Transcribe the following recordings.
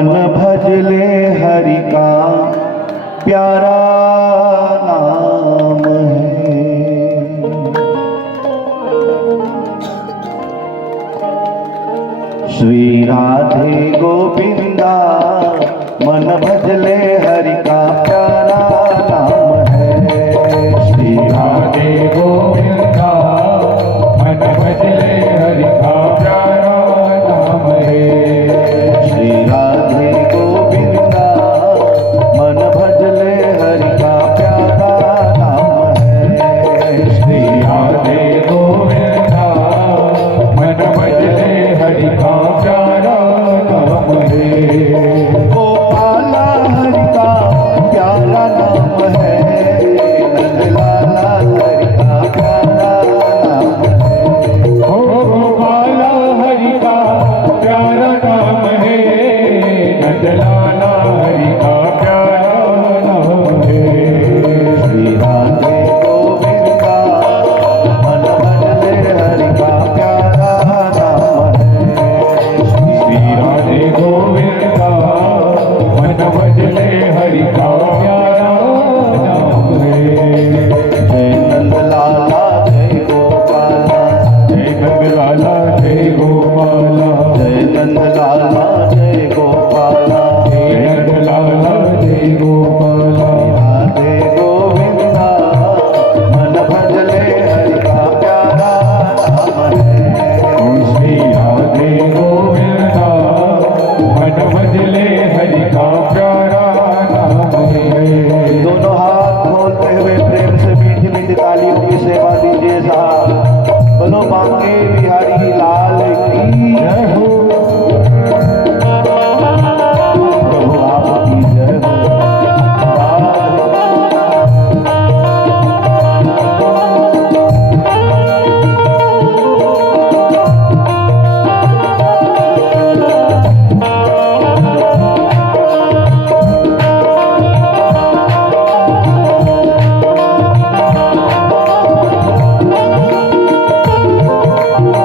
मन भजले हरि का प्यारा नाम है। श्री राधे गोविंदा मन भजले हरि का प्यारा नाम है। श्री राधे गोविंदा मन भजले हरि का प्यारा नाम है। श्री राधे गोविंदा मन भजले हरि का प्यारा नाम है। श्री राधे गोविंदा मन भजले हरि का प्यारा नाम है। गोपाला हरि का प्यारा नाम है। नंदलाला हरि का प्यारा नाम है। गोपाला हरि का प्यारा नाम है। नंदलाला हरि का प्यारा नाम है। श्री राधे गोविंदा मन भजले हरि का प्यारा नाम है। श्री राधे गोविंदा मन भजले हरि का प्यारा नाम है। जय नंदलाला जय गोपाला। जय नंदलाला जय गोपाला। जय नंदलाला जय गोपाला। जय नंदलाला जय गोपाला। राधे गोविंदा मन भजले हरि का प्यारा नाम है। श्री राधे गोविंदा मन भजले हरि का प्यारा नाम है। दोनों हाथ खोलते हुए प्रेम से मीठी मीठी तालियों की सेवा दीजिए साहब। बोलो बांके बिहारी लाल की जय हो। प्रभु आपकी जय हो। राधे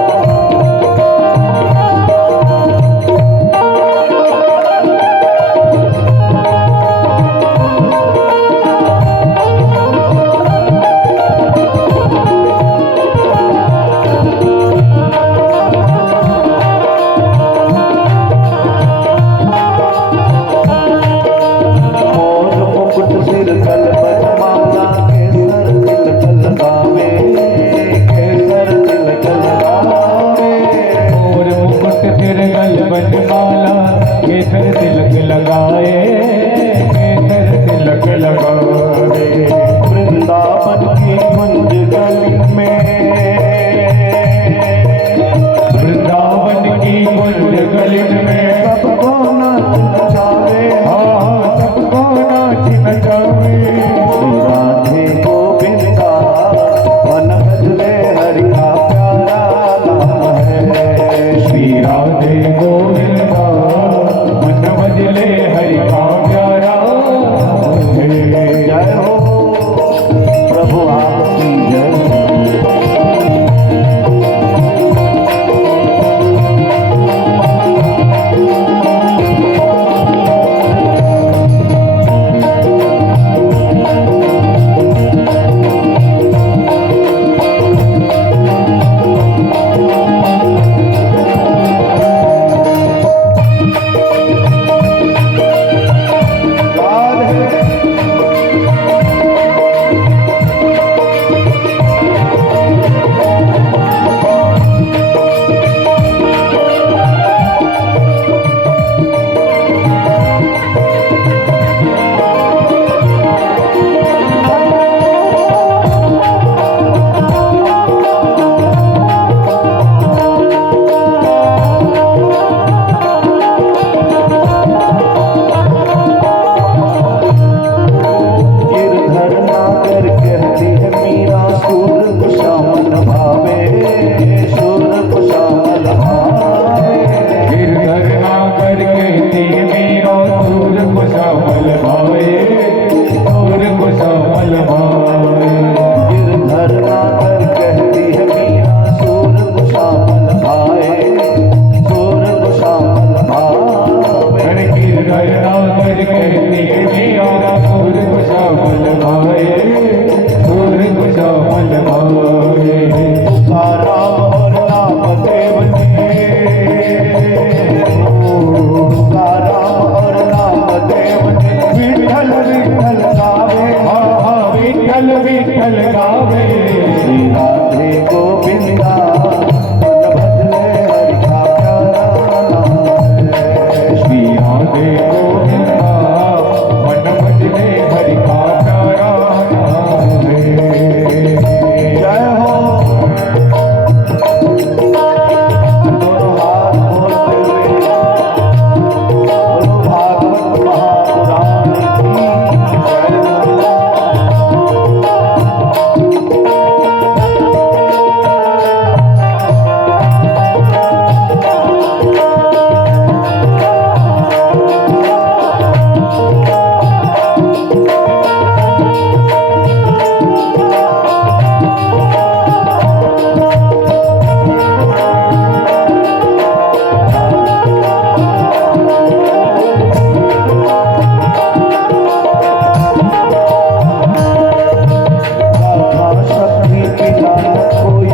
बिना न कोई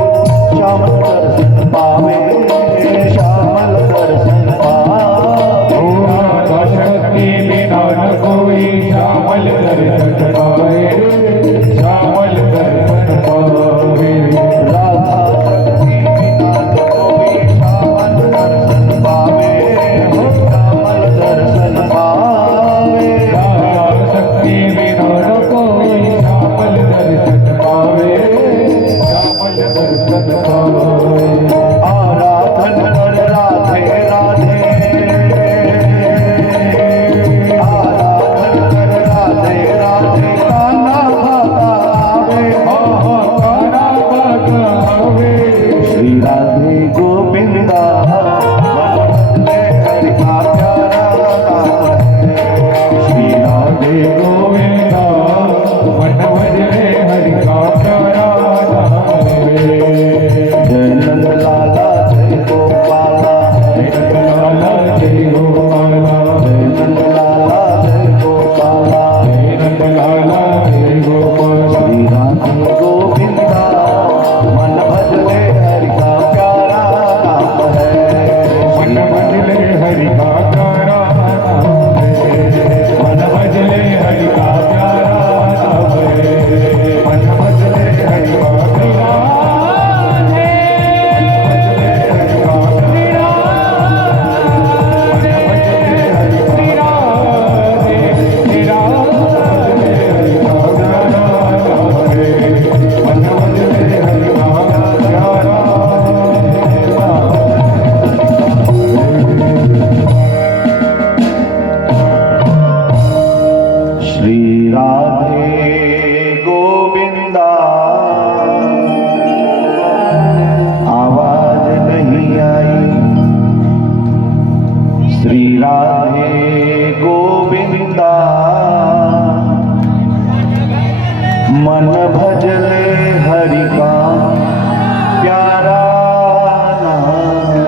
श्यामल दर्शन पावे, श्यामल दर्शन पावे। राधा शक्ति बिना न कोई श्यामल दर्शन पावे, श्यामल दर्शन पावे। राधा शक्ति बिना न कोई श्यामल दर्शन पावे, श्यामल दर्शन पावे। राधा शक्ति बिना न कोई श्यामल दर्शन पावे, श्यामल दर्शन पावे। आराधन कर राधे राधे, आराधन कर राधे राधे, कान्हा भागा आवे, कान्हा भागा आवे। श्री राधे गोविंदा मन भजले हरि का प्यारा नाम है। श्री राधे गोविंदा मन भजले हरि का प्यारा नाम है। जय नंद लाला जय गोपाला, जय नंद लाला जय गोपाला, जय नंद लाला जय गोपाला, जय नंद लाला जय गोपाला। श्री राधे गोविंदा मन भजले हरि का प्यारा नाम है। मन भजले हरि का प्यारा नाम है। मन भजले हरि का प्यारा नाम है। मन भजले हरि का प्यारा है। श्री राधे गोविंदा, आवाज नहीं आई। श्री राधे गोविंदा मन भजले हरि का प्यारा नाम है।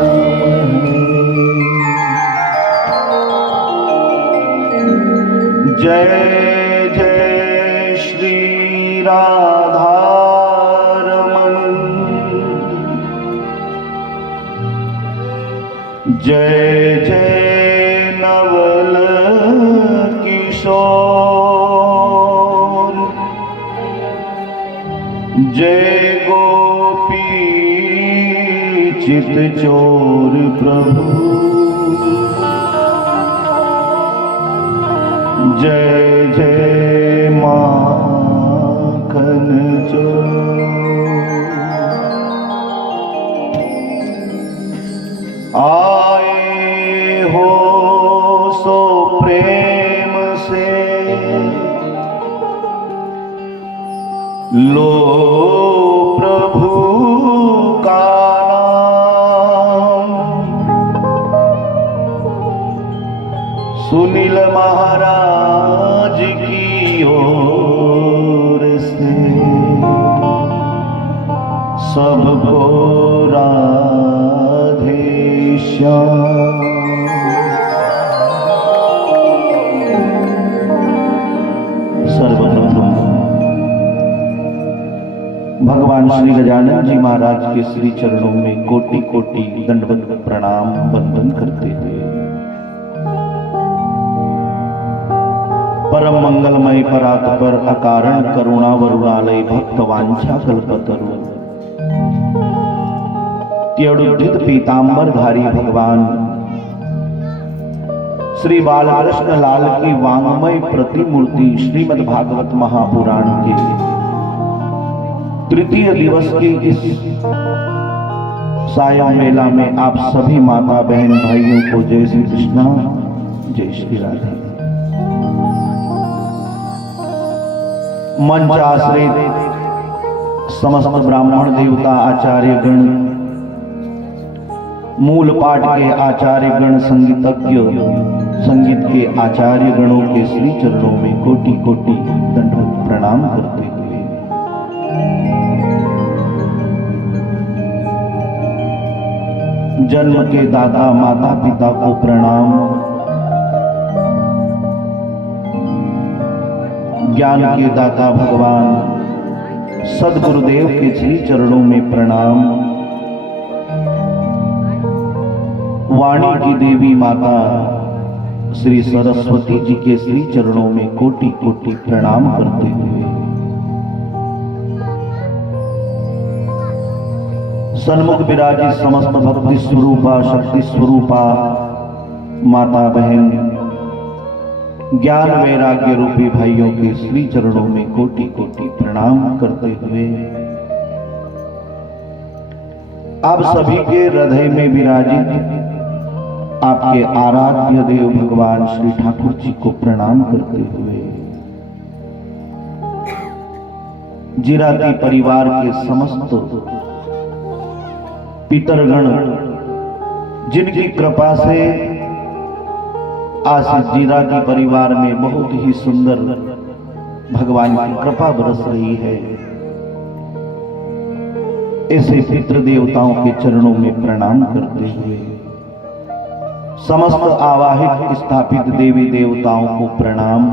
जय जय श्री राधा रमन, जय जय नवल किशोर, जय गोपी चित चोर प्रभु, जय जय माखन चोर। आए हो सो प्रेम से, लो प्रभु का नाम। सुनील महाराज की ओर से सबको राधे श्याम। सर्वप्रथम भगवान श्री गजानन जी महाराज के श्री चरणों में कोटि कोटि दंडवत प्रणाम वंदन करते हुए परम मंगलमय परात्पर अकारण करुणा वरुणालय भक्त वांछा कल्पतरु त्योड़ुद्धित पीतांबरधारी भगवान श्री बालकृष्ण लाल की वांगमय प्रतिमूर्ति श्रीमद् भागवत महापुराण के तृतीय दिवस के इस सायं मेला में आप सभी माता बहन भाइयों को जय श्री कृष्णा, जय श्री राधे। मंच आश्रित समस्त ब्राह्मण देवता आचार्य गण, मूल पाठ के आचार्य गण, संगीतज्ञ, संगीत के आचार्य गणों के श्री चरणों में कोटि कोटि दंडवत प्रणाम करते हुए जन्म के दाता माता पिता को प्रणाम, ज्ञान के दाता भगवान सदगुरुदेव के श्री चरणों में प्रणाम। वाणी की देवी माता श्री सरस्वती जी के श्री चरणों में कोटि कोटि प्रणाम करते हुए सन्मुख विराजी समस्त भक्ति स्वरूपा शक्ति स्वरूपा माता बहन ज्ञान वैराग्य रूपी भाइयों के श्री चरणों में कोटि कोटि प्रणाम करते हुए आप सभी के हृदय में विराजित आपके आराध्य देव भगवान श्री ठाकुर जी को प्रणाम करते हुए जिराती परिवार के समस्त पितरगण जिनकी कृपा से आज जिराती परिवार में बहुत ही सुंदर भगवान की कृपा बरस रही है, ऐसे पितृ देवताओं के चरणों में प्रणाम करते हुए समस्त आवाहित स्थापित देवी देवताओं को प्रणाम।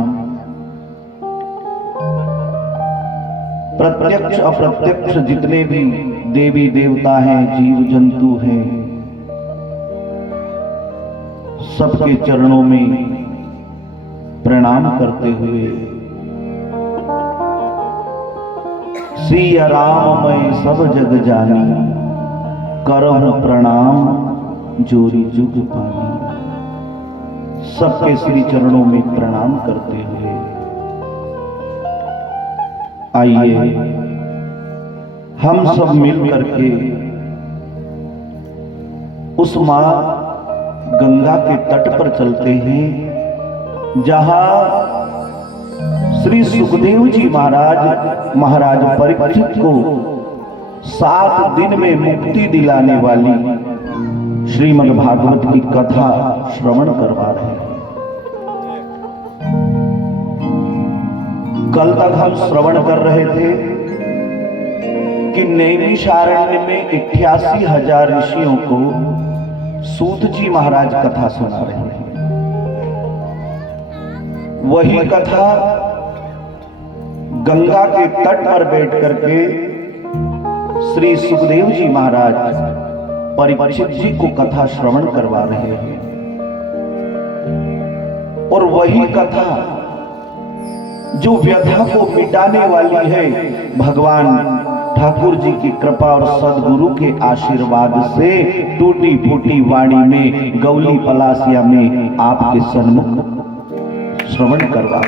प्रत्यक्ष अप्रत्यक्ष जितने भी देवी देवता हैं, जीव जंतु हैं, सबके चरणों में प्रणाम करते हुए सिया राम मैं सब जग जानी करहु प्रणाम जोरी जुग पानी। सबके श्री चरणों में प्रणाम करते हुए आइए हम सब मिल करके उस मां गंगा के तट पर चलते हैं जहां श्री सुखदेव जी महाराज परीक्षित को 7 दिन में मुक्ति दिलाने वाली श्रीमद् भागवत की कथा श्रवण करवा रहे हैं। कल तक हम श्रवण कर रहे थे कि नैमिषारण्य में 88,000 ऋषियों को सूत जी महाराज कथा सुना रहे हैं। वही कथा गंगा के तट पर बैठ करके श्री सुखदेव जी महाराज परीक्षित जी को कथा श्रवण करवा रहे हैं। और वही कथा जो व्यथा को मिटाने वाली है, भगवान ठाकुर जी की कृपा और सदगुरु के आशीर्वाद से टूटी फूटी वाणी में गौली पलासिया में आपके सन्मुख श्रवण करवा।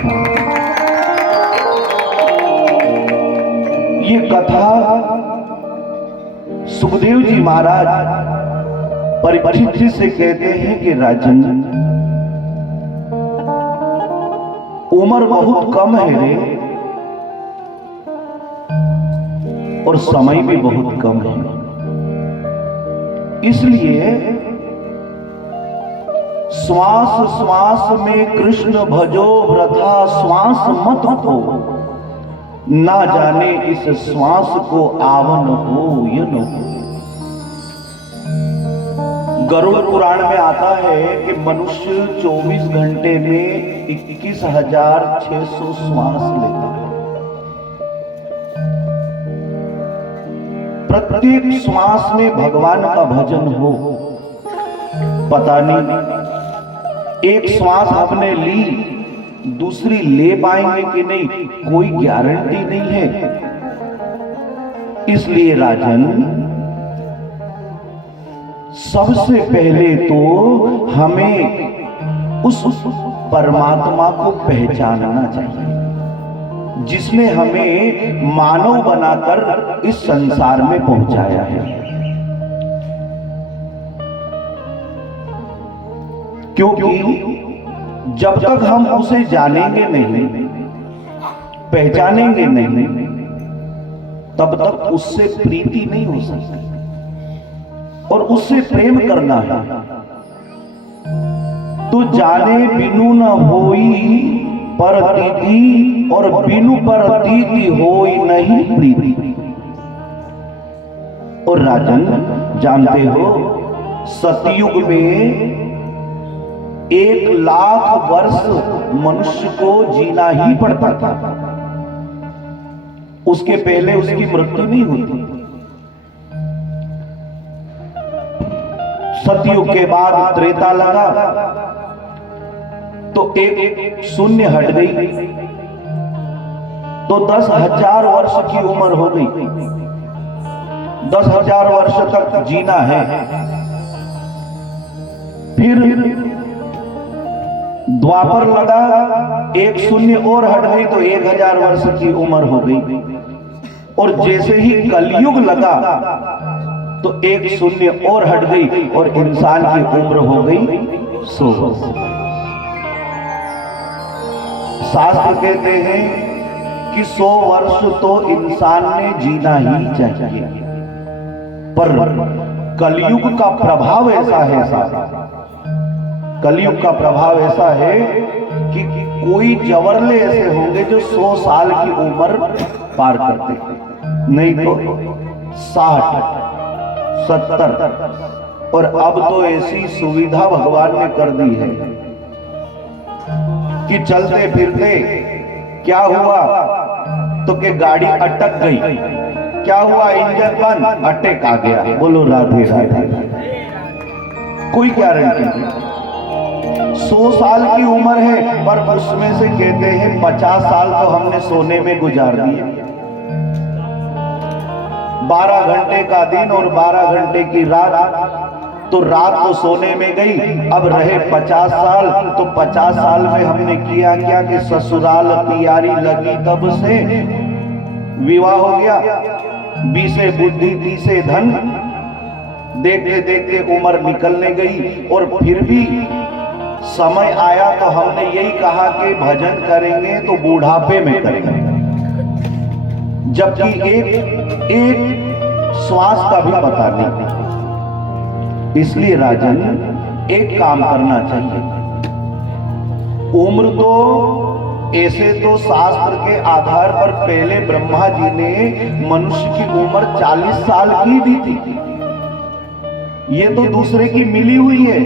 ये कथा सुखदेव जी महाराज परीक्षित जी से कहते हैं कि राजन, उम्र बहुत कम है रे, और समय भी बहुत कम है, इसलिए श्वास श्वास में कृष्ण भजो वृथा श्वास मत हो, ना जाने इस श्वास को आवन हो या न हो। गरुड़ पुराण में आता है कि मनुष्य 24 घंटे में 21,600 श्वास लेता है। प्रत्येक श्वास में भगवान का भजन हो। पता नहीं एक श्वास हमने ली, दूसरी ले पाएंगे कि नहीं, कोई गारंटी नहीं है। इसलिए राजन, सबसे पहले तो हमें उस परमात्मा को पहचानना चाहिए जिसने हमें मानव बनाकर इस संसार में पहुंचाया है। क्योंकि जब तक हम उसे जानेंगे नहीं, पहचानेंगे नहीं, तब तक उससे प्रीति नहीं हो सकती और उससे प्रेम करना है। तो जाने बिनु न होई परतीति और बिनु परतीति होई नहीं प्रीति। और राजन, जानते हो सतयुग में 1,00,000 वर्ष मनुष्य को जीना ही पड़ता था। उसके पहले उसकी मृत्यु नहीं होती। सतयुग के बाद त्रेता लगा तो एक शून्य हट गई, तो 10,000 वर्ष की उम्र हो गई। 10,000 वर्ष तक जीना है। फिर द्वापर लगा, एक शून्य और हट गई तो 1,000 वर्ष की उम्र हो गई। और जैसे ही कलयुग लगा तो एक शून्य और हट गई और इंसान की उम्र हो गई 100 वर्ष। शास्त्र कहते हैं कि 100 वर्ष तो इंसान ने जीना ही चाहिए, पर कलयुग का प्रभाव ऐसा है कलयुग का प्रभाव ऐसा है कि कोई जबरले ऐसे होंगे जो 100 साल की उम्र पार करते, नहीं तो 60, 70। और अब तो ऐसी सुविधा भगवान ने कर दी है कि चलते फिरते क्या हुआ तो कि गाड़ी अटक गई, क्या हुआ इंजन बंद, अटैक आ गया। बोलो राधे राधे। कोई गारंटी नहीं। 100 साल की उम्र है, पर उसमें से कहते हैं 50 साल तो हमने सोने में गुजार दिए। 12 घंटे का दिन और 12 घंटे की रात, तो रात तो सोने में गई, अब रहे 50 साल। तो 50 साल में हमने किया क्या कि ससुराल तैयारी लगी तब से विवाह हो गया, 20 बुद्धि 30 धन, देखते देखते उम्र निकलने गई। और फिर भी समय आया तो हमने यही कहा कि भजन करेंगे तो बुढ़ापे में करेंगे, जबकि एक श्वास का भी पता नहीं। इसलिए राजन एक काम करना चाहिए। उम्र तो ऐसे तो शास्त्र के आधार पर पहले ब्रह्मा जी ने मनुष्य की उम्र 40 साल की दी थी। ये तो दूसरे की मिली हुई है।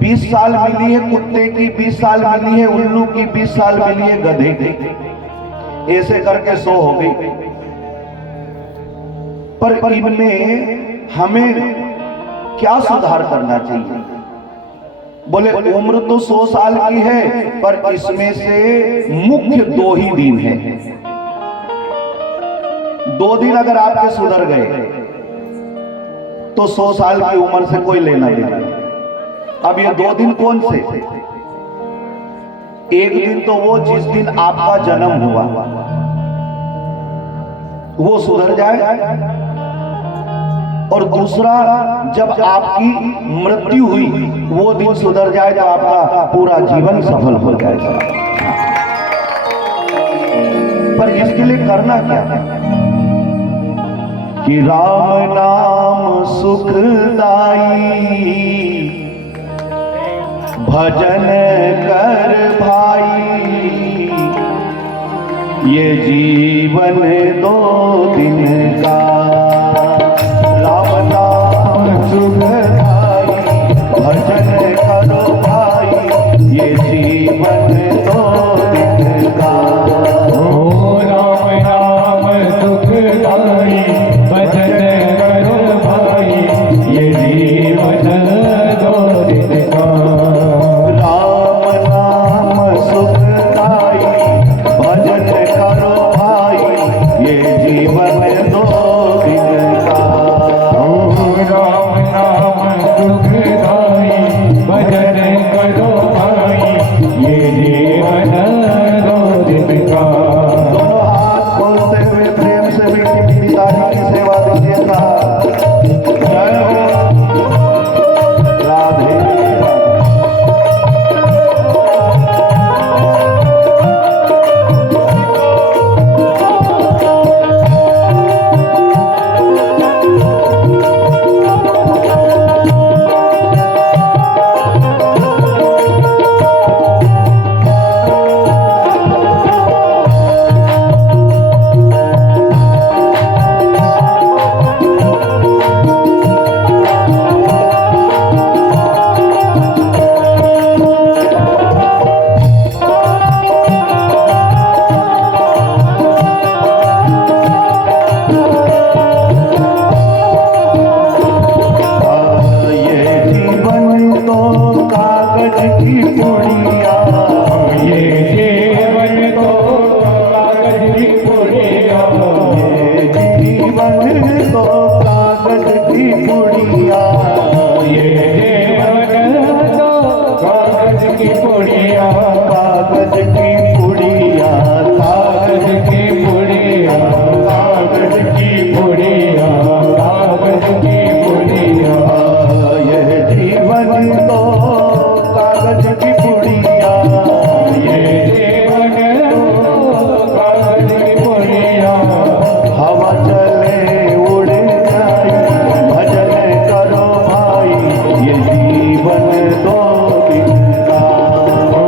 20 साल मिली है कुत्ते की, 20 साल मिली है उल्लू की, 20 साल मिली है गधे की, ऐसे करके 100 हो गई। पर इनमें हमें क्या सुधार करना चाहिए? बोले उम्र तो 100 साल की है, पर इसमें से मुख्य 2 ही दिन है। 2 दिन अगर आपके सुधर गए तो 100 साल की उम्र से कोई लेना देना। अब ये 2 दिन कौन से? एक दिन तो वो जिस दिन आपका जन्म हुआ वो सुधर जाए, और दूसरा जब आपकी मृत्यु हुई वो दिन सुधर जाए तो आपका पूरा जीवन सफल हो जाएगा। पर इसके लिए करना क्या है कि राम नाम सुखदाई, भजन कर भाई, ये जीवन 2 दिन का। राम नाम सुखदाई, भजन करो भाई, ये जीवन 2 दिन का। ओ राम नाम सुखदाई, भजन करो भाई, ये जीवन 2 दिन का। राम नाम सुखदाई, भजन करो भाई, ये जीवन 2 तो कागज की पुड़िया, ये जीवन तो कागज की पुड़िया, कागज की पुड़िया, कागज की पुड़िया, कागज की पुड़िया, कागज की पुड़िया। यह जीवन तो कागज की पुड़िया, ये जीवन तो कागज की पुड़िया, हवा चले उड़ जाए भजन करो भाई, ये जीवन दो दिन का। ओ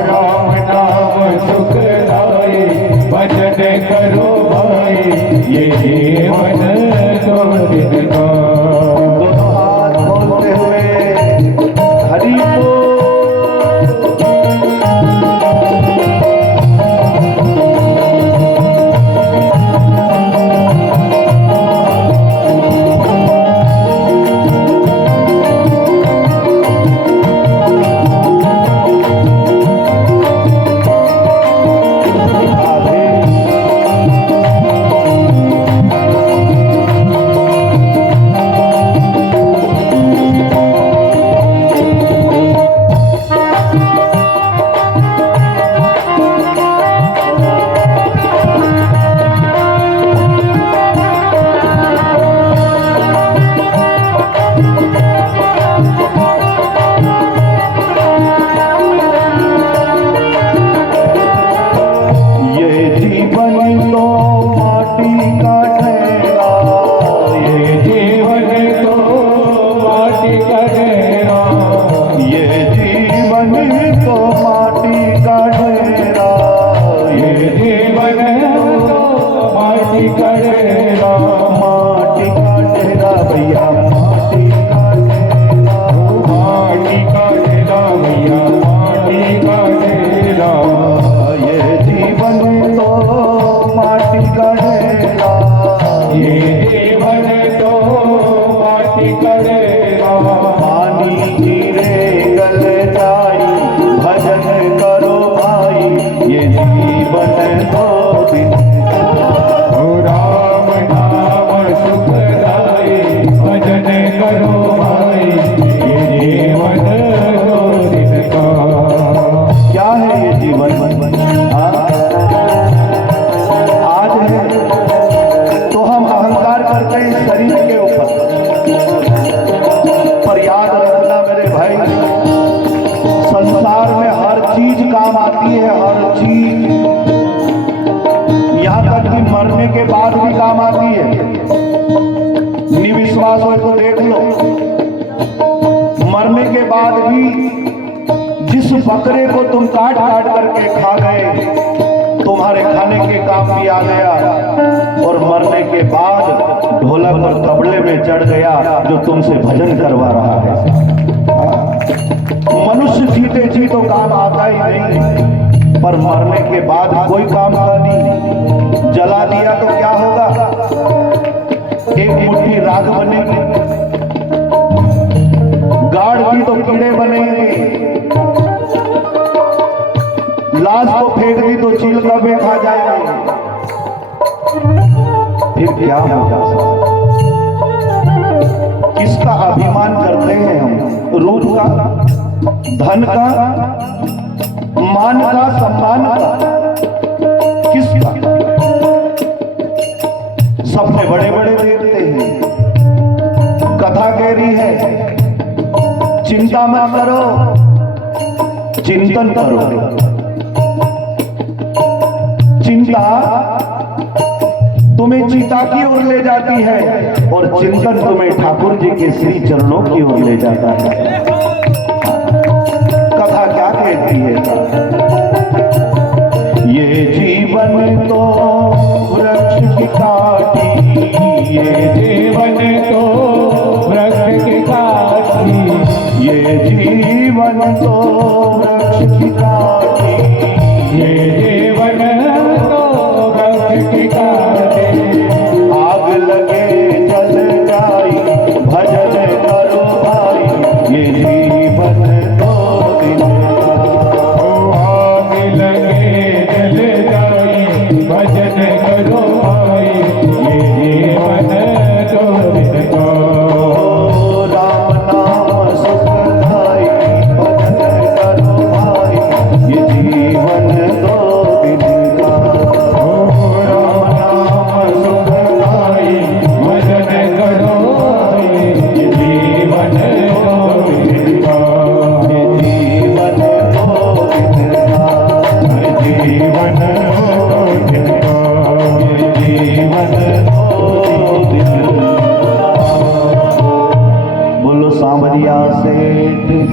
राम नाम सुखदाई, भजन करो भाई, ये जीवन दो दिन का। दोनों हाथ खोलते हुए हरि बोल। के बाद भी काम आती है। निविश्वास हो तो देख लो, मरने के बाद भी जिस बकरे को तुम काट काट करके खा गए, तुम्हारे खाने के काम भी आ गया, और मरने के बाद ढोलक और तबले में चढ़ गया जो तुमसे भजन करवा रहा है। मनुष्य जीते जी तो काम आता ही नहीं, पर मरने के बाद कोई काम का नहीं। जला दिया तो क्या होगा, एक मुट्ठी राख बनेगी, गाड़ दी तो कीड़े बनेंगे, लाश को फेंक दी तो चील कबे खा जाएंगे, फिर क्या होगा। किसका अभिमान करते हैं हम, रूप का, धन का, मान का, सम्मान का, किसका। सबसे बड़े बड़े देखते हैं। कथा कह रही है चिंता मत करो, चिंतन करो। चिंता तुम्हें चिता की ओर ले जाती है और चिंतन तुम्हें ठाकुर जी के श्री चरणों की ओर ले जाता है। कथा क्या कहती है, ये जीवन तो वृक्ष की काटी, ये जीवन तो वृक्ष की काटी, ये जीवन तो वृक्ष की काटी, ये जीवन तो वृक्ष की काटी। आग लगे जल जाई भजन करो भाई, ये जीवन दो दिन ओ आग लगे जल जाई भजन करो भाई, ये जीवन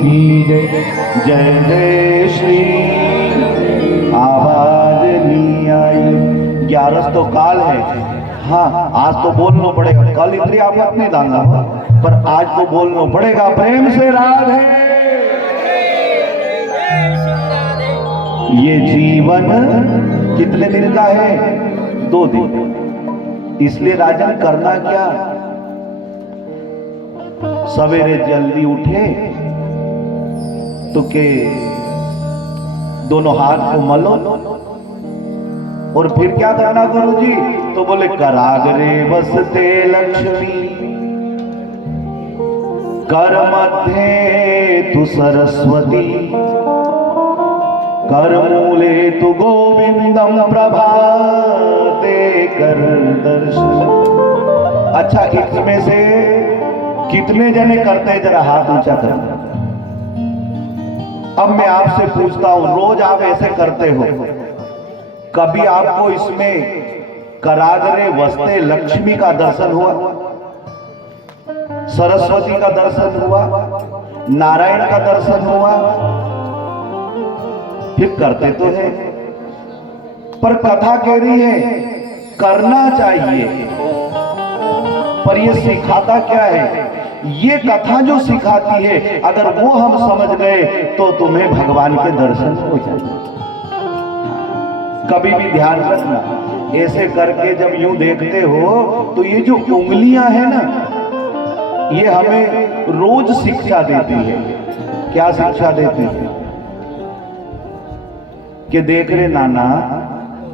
की जय। जय जय श्री आवाज नहीं आई। 11 तो काल है। हाँ, आज तो बोलना पड़ेगा। कल इतनी आफत नहीं डालना, पर आज तो बोलना पड़ेगा। प्रेम से राधे। ये जीवन कितने दिन का है? 2 दिन। इसलिए राजन करना क्या? सवेरे जल्दी उठे तो के दोनों हाथ को मलो और फिर क्या करना गुरुजी? तो बोले कराग्रे बसते लक्ष्मी, कर मध्य तु सरस्वती, कर मूले तु गोविंदम, प्रभाते कर दर्शन। अच्छा, इसमें से कितने जने करते हैं? जरा हाथ ऊंचा कर। अब मैं आपसे पूछता हूं, रोज आप ऐसे करते हो, कभी आपको इसमें कराग्रे वस्ते लक्ष्मी का दर्शन हुआ? सरस्वती का दर्शन हुआ? नारायण का दर्शन हुआ? फिर करते तो है, पर कथा कह रही है करना चाहिए। पर ये सिखाता क्या है? ये कथा जो सिखाती है, अगर वो हम समझ गए तो तुम्हें भगवान के दर्शन हो जाएंगे। कभी भी ध्यान रखना, ऐसे करके जब यूं देखते हो तो ये जो उंगलियां हैं ना, ये हमें रोज शिक्षा देती है। क्या शिक्षा देती है? कि देख रहे नाना,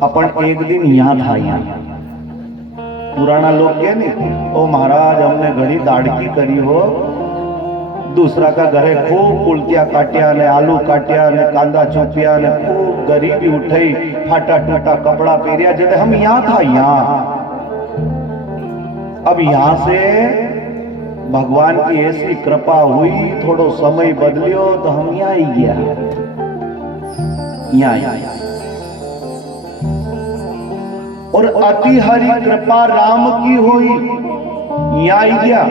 अपन एक दिन यहां था। यहाँ पुराना लोग कहे नहीं, ओ महाराज हमने घड़ी दाड़की करी हो, दूसरा का घरे खूब कुलतिया काटिया ने, आलू काटिया ने, कांदा चौपिया ने, खूब गरीबी उठाई, फाटा टूटा कपड़ा पहरिया, जैसे हम यहाँ था। यहाँ अब यहाँ से भगवान की ऐसी कृपा हुई, थोड़ो समय बदलियो तो हम यहाँ ही गया। यहाँ और अति हरि कृपा राम की हुई, यहाँ ही गया।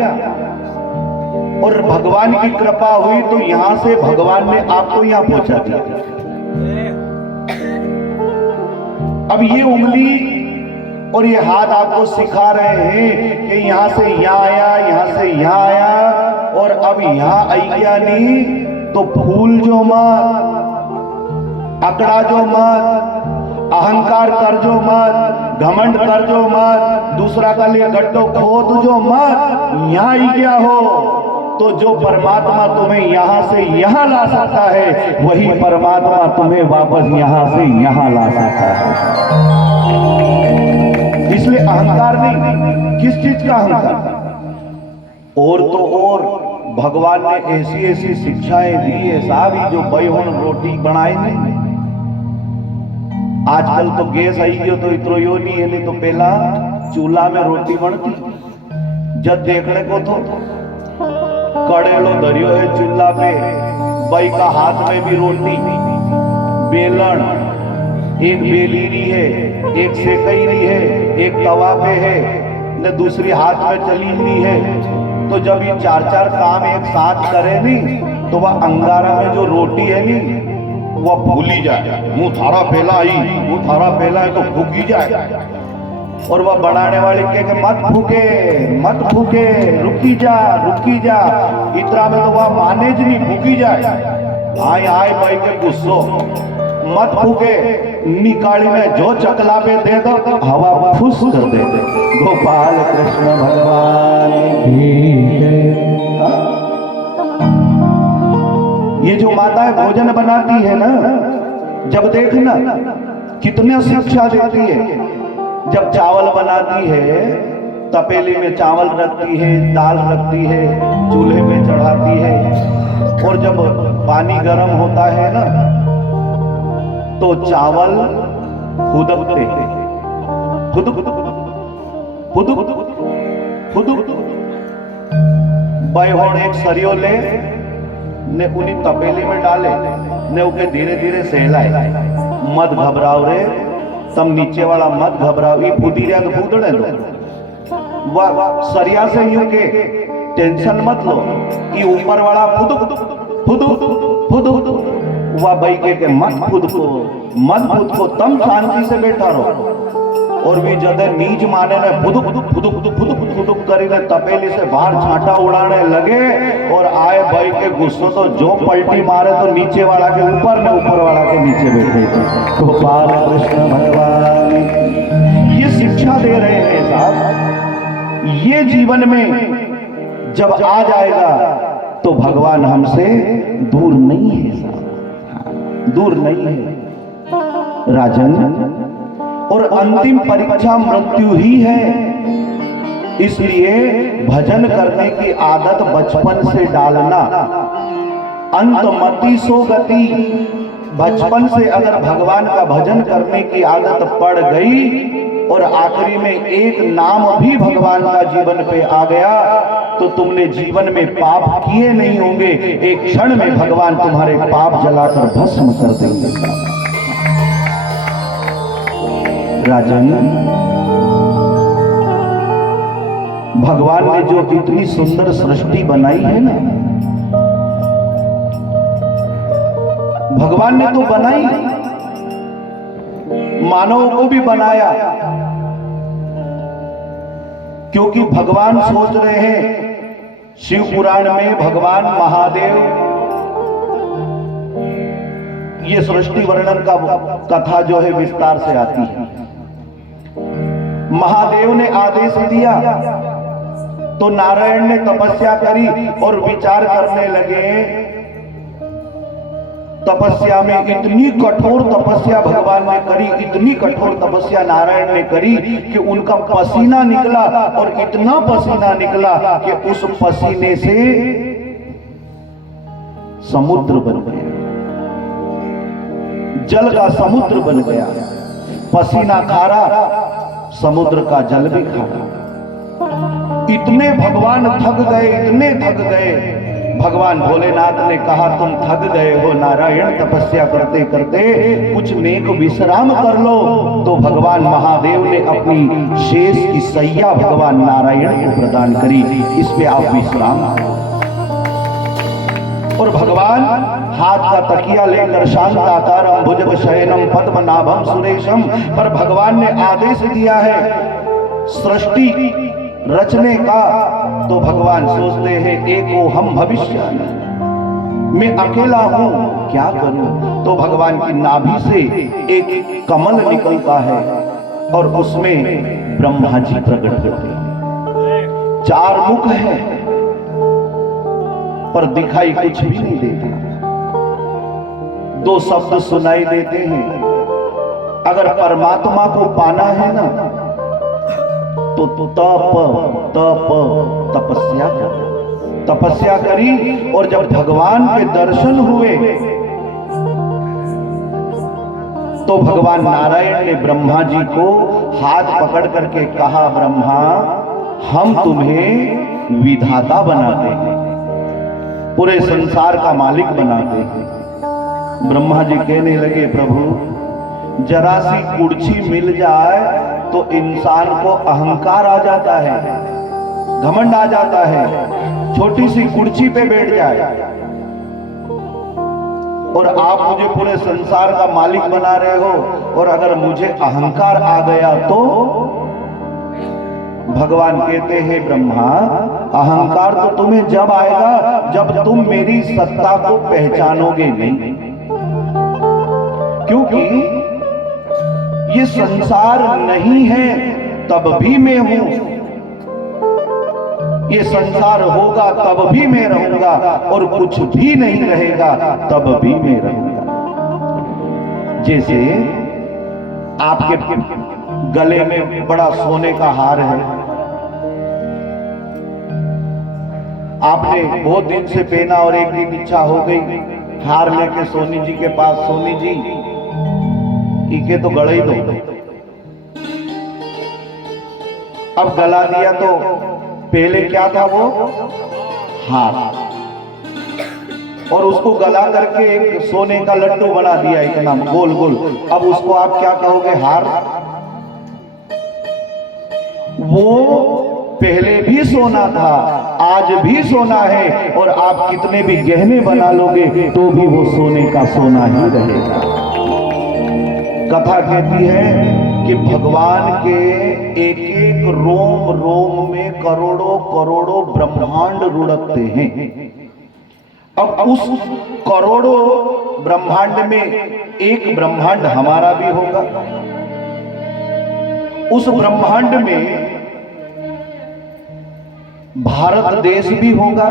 और भगवान की कृपा हुई तो यहां से भगवान ने आपको यहां पहुंचा दिया। अब ये उंगली और ये हाथ आपको सिखा रहे हैं कि यहां से यहां आया, यहां से यहां आया, और अब यहां आई गया नहीं तो फूल जो मत, अकड़ा जो मत, अहंकार कर जो मत, घमंड कर जो मत, दूसरा का लिए गड्ढो खोद जो मत। यहां ही गया हो तो जो परमात्मा तुम्हें यहां से यहां ला सकता है, वही परमात्मा तुम्हें वापस यहां से यहां ला सकता है। इसलिए अहंकार नहीं। किस चीज का अहंकार? और तो और भगवान ने ऐसी ऐसी शिक्षाएं दी है साहब, जो बैगन रोटी बनाए नहीं। आजकल तो गैस आई गयो तो इतरो यो नहीं है, नहीं तो पहला चूल्हा में रोटी बनती। जब देखने को तो कड़ेलो धरियो है चूल्हा पे, बाई का हाथ में भी रोटी, बेलन, एक बेलीरी है, एक सेकईरी है, एक तवा पे है, न दूसरी हाथ में चली हुई है। तो जब ये 4 काम एक साथ करे नहीं, तो वह अंगारा में जो रोटी है नहीं, वह भूली जाए। मुंह थारा पहला आई, मुंह थारा पहला है तो भूखी जाए। और वह बनाने वाले के मत फूके, मत फूके, रुकी जा, रुकी जा। इतना में तो वह माने जी नहीं, भूखी जाए। आए आए भाई के गुस्सो, मत फूके, निकाली में जो चकला पे दे दो, हवा फुस कर दे। गोपाल कृष्ण भगवान की जय। ये जो माताएं भोजन बनाती है ना, जब देखना कितने शिक्षा देती है। जब चावल बनाती है, तपेली में चावल रखती है, दाल रखती है, चूल्हे पे चढ़ाती है, और जब पानी गर्म होता है ना, तो चावल फुदकते हैं। फुदुक फुदुक फुदुक बैहोड़ एक सरियो ले ने उन्हीं तपेली में डाले ने उके धीरे धीरे सहलाए। मत घबराओ रे, तम नीचे वाला मत घबराओ, ये फूदी रहा तो फूदड़े दो। वाह सरिया से यूं के टेंशन मत लो, ये ऊपर वाला फुदुक फुदुक फुदुक। वह बैके के मत खुद को तम शांति से बैठा रहो। और भी जदे नीच माने ने फुदुक फुदुक फुदुक फुदुक करीने तपेली से बाहर छांटा उड़ाने लगे और आए भाई के गुस्सो तो जो पलटी मारे तो नीचे वाला के ऊपर ने ऊपर वाला के नीचे बैठे थे। गोपाल कृष्ण भगवान ये शिक्षा दे रहे हैं साहब, ये जीवन में जब आ जाएगा तो भगवान हमसे दूर नहीं है साहब, दूर नहीं है राजन। और अंतिम परीक्षा मृत्यु ही है, इसलिए भजन करने की आदत बचपन से डालना। अंतमति सो गति, बचपन से अगर भगवान का भजन करने की आदत पड़ गई और आखिरी में एक नाम भी भगवान का जीवन पे आ गया तो तुमने जीवन में पाप किए नहीं होंगे, एक क्षण में भगवान तुम्हारे पाप जलाकर भस्म कर देंगे। राजन, भगवान ने जो इतनी सुंदर सृष्टि बनाई है ना, भगवान ने तो बनाई, मानव को भी बनाया, क्योंकि भगवान सोच रहे हैं, शिव पुराण में भगवान महादेव, ये सृष्टि वर्णन का कथा जो है विस्तार से आती है। महादेव ने आदेश दिया तो नारायण ने तपस्या करी और विचार करने लगे। तपस्या में इतनी कठोर तपस्या भगवान ने करी, इतनी कठोर तपस्या नारायण ने करी कि उनका पसीना निकला और इतना पसीना निकला कि उस पसीने से समुद्र बन गया, जल का समुद्र बन गया। पसीना खारा, समुद्र का जल भी खारा। इतने भगवान थक गए, इतने थक गए। भगवान भोलेनाथ ने कहा तुम थक गए हो नारायण, तपस्या करते करते कुछ नेक विश्राम कर लो। तो भगवान महादेव ने अपनी शेष की सैया भगवान नारायण को प्रदान करी, इस पे आप विश्राम। और भगवान हाथ का तकिया लेकर शांताकारं भुजग शयनम पद्मनाभम सुरेशम, पर भगवान ने आदेश दिया है सृष्टि रचने का, तो भगवान सोचते हैं एको हम भविष्य, मैं अकेला हूं क्या करूं। तो भगवान की नाभि से एक कमल निकलता है और उसमें ब्रह्मा जी प्रकट होते हैं। 4 मुख है पर दिखाई कुछ भी नहीं देता। 2 शब्द सुनाई देते हैं। अगर परमात्मा को पाना है ना तो तपस्या कर, तपस्या करी। और जब भगवान के दर्शन हुए तो भगवान नारायण ने ब्रह्मा जी को हाथ पकड़ करके कहा, ब्रह्मा हम तुम्हें विधाता बनाते हैं, पूरे संसार का मालिक बनाते हैं। ब्रह्मा जी कहने लगे, प्रभु जरा सी कुर्सी मिल जाए तो इंसान को अहंकार आ जाता है, घमंड आ जाता है। छोटी सी कुर्सी पे बैठ जाए और आप मुझे पूरे संसार का मालिक बना रहे हो, और अगर मुझे अहंकार आ गया तो भगवान कहते हैं ब्रह्मा अहंकार तो तुम्हें जब आएगा जब तुम मेरी सत्ता को पहचानोगे नहीं, क्योंकि ये संसार नहीं है तब भी मैं हूं, ये संसार होगा तब भी मैं रहूंगा, और कुछ भी नहीं रहेगा तब भी मैं रहूंगा। जैसे आपके गले में बड़ा सोने का हार है, आपने बहुत दिन से पहना और एक दिन इच्छा हो गई हार लेके सोनी जी के पास, सोनी जी इके तो गड़ा ही दो। अब गला दिया तो पहले क्या था वो हार, और उसको गला करके एक सोने का लड्डू बना दिया इतना गोल गोल। अब उसको आप क्या कहोगे, हार। वो पहले भी सोना था, आज भी सोना है, और आप कितने भी गहने बना लोगे तो भी वो सोने का सोना ही रहेगा। कथा कहती है कि भगवान के एक एक रोम रोम में करोड़ों करोड़ों ब्रह्मांड रुड़कते हैं। अब उस करोड़ों ब्रह्मांड में एक ब्रह्मांड हमारा भी होगा। उस ब्रह्मांड में भारत देश भी होगा।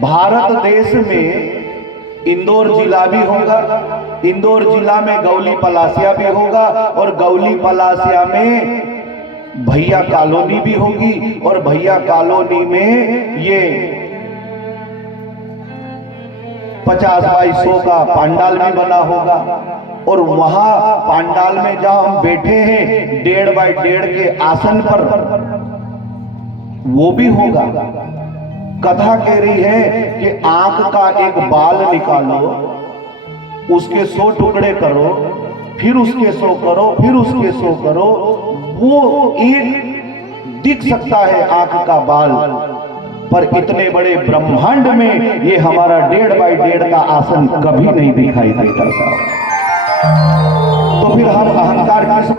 भारत देश में इंदौर जिला भी होगा। इंदौर जिला में गौली पलासिया भी होगा, और गौली पलासिया में भैया कॉलोनी भी होगी, और भैया कॉलोनी में ये 50 बाई 100 का पंडाल भी बना होगा। और वहां पंडाल में जहां हम बैठे हैं 1.5 बाई 1.5 के आसन पर वो भी होगा। कथा कह रही है कि आंख का एक बाल निकालो, उसके 100 टुकड़े करो, फिर उसके 100 करो, फिर उसके 100 करो, वो एक दिख सकता है आंख का बाल, पर इतने बड़े ब्रह्मांड में ये हमारा 1.5 बाई 1.5 का आसन कभी नहीं दिखाई देता साहब। तो फिर हम अहंकार किस